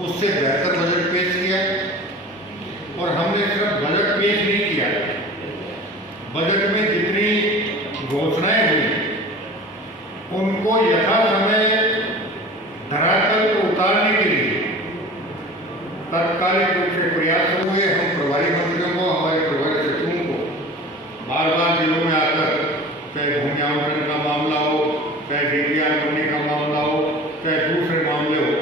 उससे बेहतर बजट पेश किया और हमने सिर्फ बजट पेश नहीं किया, बजट में जितनी घोषणाएं हुई उनको यथा समय धरातल पर उतारने के लिए तात्कालिक रूप से प्रयास हुए। हम प्रभारी मंत्रियों को, हमारे प्रभारी सचिवों को बार बार जिलों में आकर, चाहे भूमि आवंटन का मामला हो, चाहे डीपीआर बनने का मामला हो, चाहे दूसरे मामले हो,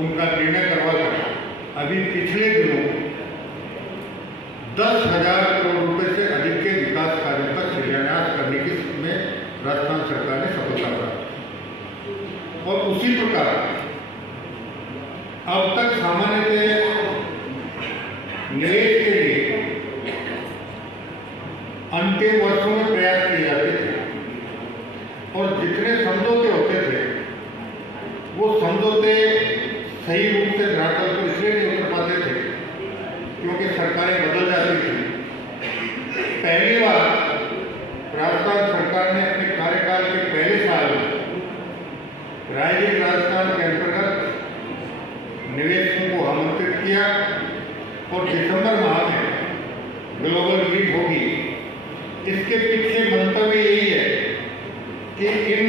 उनका निर्णय करवा कर अभी पिछले दिनों 10,000 करोड़ रुपए से अधिक के विकास कार्यों का शिलान्यास करने की में राजस्थान सरकार ने सफलता प्राप्त की। और उसी प्रकार अब तक सामान्यतः निवेश के लिए अंतिम वर्षों में प्रयास किए जाते थे और जितने समझौते होते थे वो समझौते सही रूप से धरातल पर इसलिए नहीं उतर पाते थे क्योंकि सरकारें बदल जाती थी। पहली बार राजस्थान सरकार ने अपने कार्यकाल के पहले साल में राइजिंग राजस्थान के अंतर्गत निवेशकों को आमंत्रित किया और दिसंबर माह में ग्लोबल मीट होगी। इसके पीछे मंतव्य यही है कि इन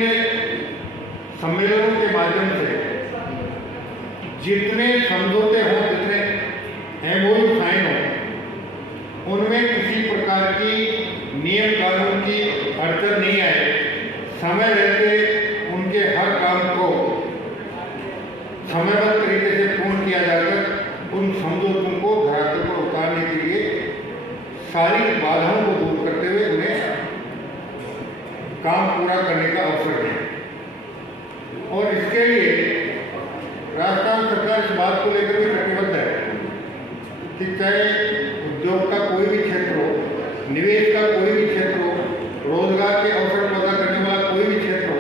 सम्मेलनों के माध्यम से जितने समझौते हों, जितने एमओयू साइन हो, उनमें किसी प्रकार की नियम कानून की अड़चन नहीं आए, समय रहते उनके हर काम को समयबद्ध तरीके से पूर्ण किया जाकर उन समझौतों को धरातल पर उतारने के लिए सारी बाधाओं को दूर करते हुए उन्हें काम पूरा करने का अवसर दें। और इसके लिए राजस्थान सरकार इस बात को लेकर भी प्रतिबद्ध है कि चाहे उद्योग का कोई भी क्षेत्र हो, निवेश का कोई भी क्षेत्र हो, रोजगार के अवसर पैदा करने वाला कोई भी क्षेत्र हो,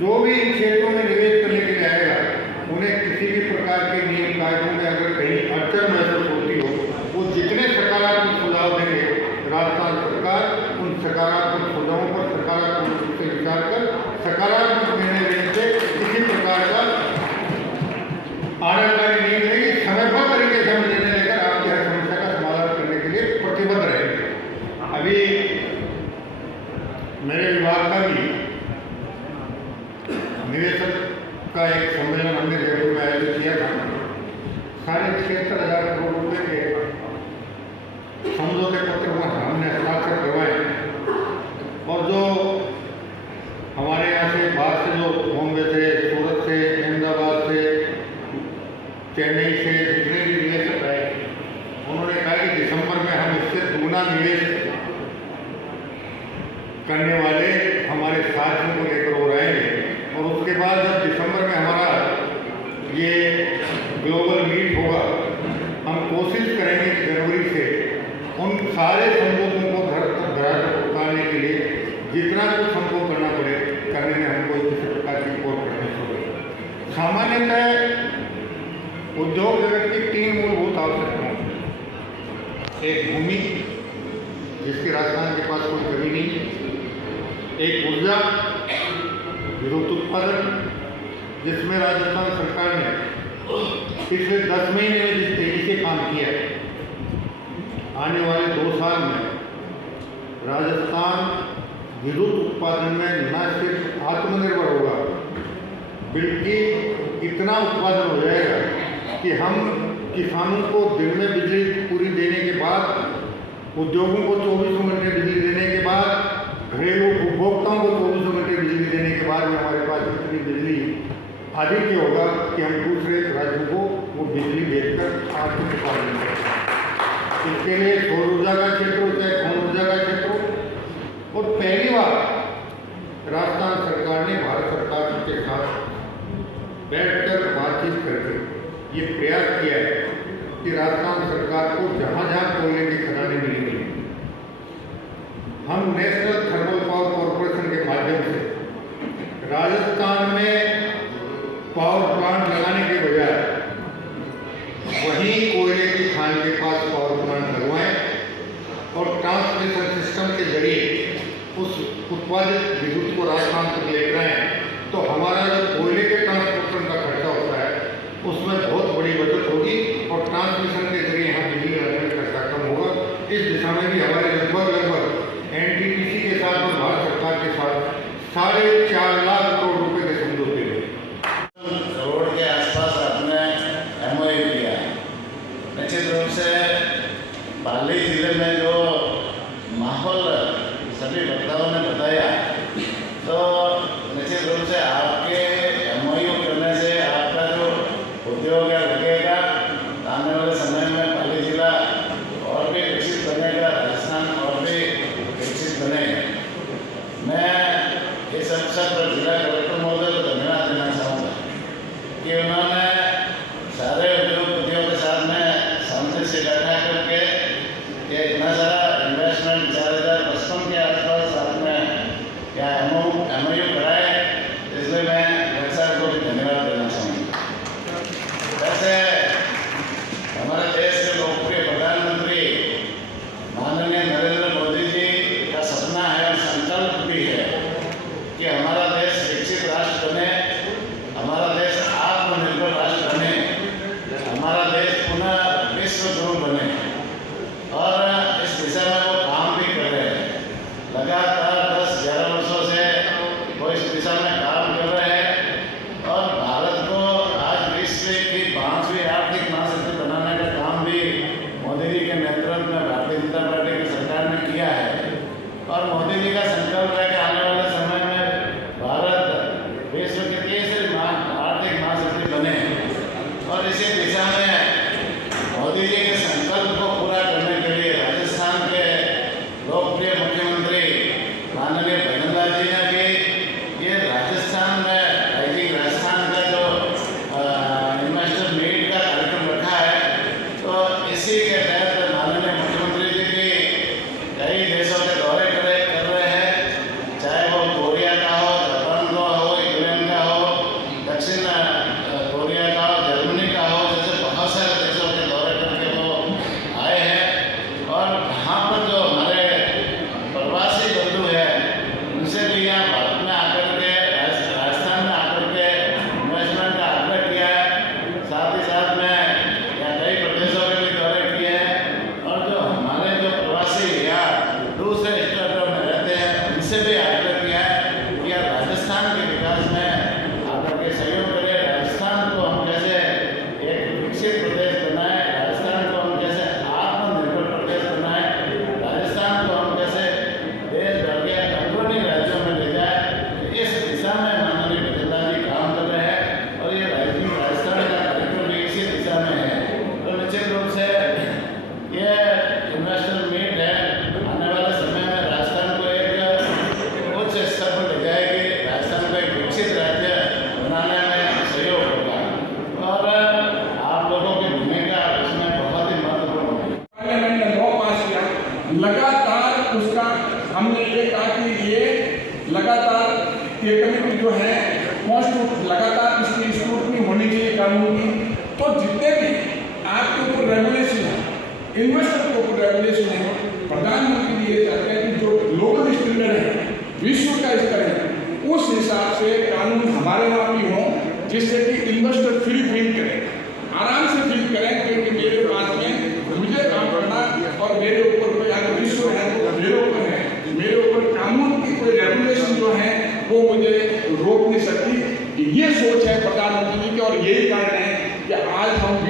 जो भी इन क्षेत्रों में निवेश करने के लिए आएगा उन्हें किसी भी प्रकार के नियम कायदों में अगर कहीं अड़चन महसूस होती हो, वो जितने सकारात्मक सुझाव देंगे राजस्थान सरकार उन सकारात्मक सुझावों पर सकारात्मक रूप से विचार कर सकारात्मक निर्णय लेने से किसी प्रकार का आनाकानी नहीं करेगी। समयबद्ध तरीके से हम निर्णय लेकर आपकी हर समस्या का समाधान करने के लिए प्रतिबद्ध रहेंगे। अभी मेरे विभाग का भी निवेशक का एक सम्मेलन हमने जयपुर में आयोजित किया था। 76,500 करोड़ रुपए के समझौते पत्र में हमने हस्ताक्षर करवाए और जो हमारे यहाँ से बाहर से जो बॉम्बे से, सूरत से, अहमदाबाद से, चेन्नई से जितने भी निवेशक आए उन्होंने कहा कि दिसंबर में हम इससे दुगना निवेश करने वाले हमारे साथियों को लेकर हो आएंगे। और उसके बाद जब दिसंबर में हमारा ये ग्लोबल मीट होगा, हम कोशिश करेंगे कि जनवरी से उन सारे समझौतों को धरातल पर उतारने के लिए जितना कुछ हमको करना पड़े करने में हमको किसी प्रकार की कोई करनी होगी। सामान्यतः उद्योग जगत की 3 मूलभूत आवश्यकताएं, एक भूमि जिसकी राजस्थान के पास कोई कमी नहीं, एक ऊर्जा विद्युत उत्पादन जिसमें राजस्थान सरकार ने पिछले 10 महीने में जिस तेजी से काम किया है, आने वाले 2 साल में राजस्थान विद्युत उत्पादन में न सिर्फ आत्मनिर्भर होगा बल्कि इतना उत्पादन हो जाएगा कि हम किसानों को दिन में बिजली पूरी देने के बाद, उद्योगों को 24 घंटे बिजली देने के बाद, घरेलू उपभोक्ताओं को 24 घंटे बिजली देने के बाद में हमारे पास इतनी बिजली अधिक ही होगा कि हम दूसरे राज्यों को वो बिजली देकर आर्थिक उत्पादन करें। इसके लिए सौर ऊर्जा का क्षेत्र हो चाहे पवन ऊर्जा का क्षेत्र हो। और पहली बार राजस्थान सरकार ने भारत सरकार के साथ बैठकर बातचीत करके ये प्रयास किया है कि राजस्थान सरकार को जहाँ जहाँ कोयले की खदानें मिलेंगी, हम नेशनल थर्मल पावर कॉरपोरेशन के माध्यम से राजस्थान में पावर प्लांट लगाने के बजाय वहीं कोयले की खान के पास पावर प्लांट लगवाएं और ट्रांसमिशन सिस्टम के जरिए उस उत्पादित विद्युत को राजस्थान तक लेकर आएं 4.5 लाख करोड़ रुपए के समझौते हुए। करोड़ के आसपास आपने MOU किया। निश्चित रूप से पाली जिले में जो माहौल सभी वक्ताओं ने बताया, तो निश्चित रूप से आपके MOU करने से आपका जो उद्योग है लगेगा, आने वाले समय में पाली जिला और भी विकसित बनेगा, राजस्थान और भी विकसित बनेगा। मैं इस अवसर पर जिला कलेक्टर महोदय को धन्यवाद देना चाहूँगा कि उन्होंने सारे उद्योगपतियों के साथ में सामने से बैठा करके ये इतना सारा इन्वेस्टमेंट 4055 के आसपास आपने क्या MOU कराए, इसलिए मैं कलेक्टर को भी धन्यवाद देना चाहूँगा। वैसे हमारे देश के लोकप्रिय प्रधानमंत्री माननीय नरेंद्र मोदी जी का सपना है और संकल्प भी है कि हमारा देश विकसित राष्ट्र बने, हमारा देश आत्मनिर्भर राष्ट्र बने, हमारा देश पुनः विश्व गुरु बने। और इस दिशा में वो काम भी कर रहे हैं। लगातार 10-11 वर्षों से वो इस दिशा में काम कर रहे हैं और भारत को आज विश्व की 5वीं आर्थिक महाशक्ति बनाने का काम भी मोदी जी के नेतृत्व में भारतीय जनता पार्टी की सरकार ने किया है। और मोदी जी का संकल्प है कि आने वाले समय में भारत विश्व की तीसरी आर्थिक महाशक्ति बने। और इसी दिशा में मोदी जी के संकल्प को पूरा करने के लिए राजस्थान के लोकप्रिय मुख्यमंत्री माननीय भजनलाल जी ने भी ये राजस्थान में राजस्थान का जो इन्वेस्टर मीट का कार्यक्रम रखा है, तो इसी के तहत माननीय मुख्यमंत्री जी भी कई देशों के दौरे कर रहे हैं, चाहे वो कोरिया का हो, जापान का हो, इंग्लैंड का हो, दक्षिण कोरिया का हो, जर्मनी का हो, जैसे बहुत सारे देशों के दौरे करके वो आए हैं। और वहाँ पर जो हमारे प्रवासी बंधु हैं, उनसे भी यहाँ भारत में आकर के राजस्थान में आकर के इन्वेस्टमेंट का आग्रह किया है। साथ ही साथ में यहाँ कई प्रदेशों के भी दौरे किए हैं। और जो हमारे जो प्रवासी या दूसरे स्टेटों में रहते हैं, उनसे भी आग्रह किया है कि यार राजस्थान के विकास में आकर के सहयोग करें। राजस्थान को हम कैसे एक विकसित प्रदेश बनाएं, राजस्थान को हम कैसे आत्मनिर्भर प्रदेश बनाएं, राजस्थान को हम कैसे देश भर के अग्रणी राज्यों में ले जाए, इस दिशा में माननीय भजनलाल जी काम कर रहे हैं। और ये राजस्थान का कार्यक्रम भी इसी दिशा में है। तो निश्चित रूप से ये इन्वेस्टर मीट है, आने वाले समय में राजस्थान को एक उच्च स्तर पर ले जाएगी, राजस्थान को एक विकसित राज्य बनाने में सहयोग होगा। और आप लोगों की भूमिका इसमें बहुत ही महत्वपूर्ण है। पार्लियामेंट ने लॉ पास किया, लगातार उसका हमने ये कहा कि ये लगातार ये कमिटी जो है लगातार इसकी स्क्रूटनी होनी चाहिए कानून की। तो जितने भी आपके ऊपर रेगुलेशन है, इन्वेस्टर के ऊपर रेगुलेशन है, प्रधानमंत्री जी ये चाहते हैं कि जो ग्लोबल स्टैंडर्ड है, विश्व का स्तर है, उस हिसाब से कानून हमारे वहाँ भी हो, जिससे कि इन्वेस्टर फ्री फील करें, आराम से फील करें। क्योंकि मेरे पास में मुझे काम करना और मेरे ऊपर कोई अगर विश्व है तो मेरे ऊपर है, मेरे ऊपर कानून की कोई रेगुलेशन जो है वो मुझे रोक नहीं सकती। ये सोच है प्रधानमंत्री जी की और यही कारण है कि आज हम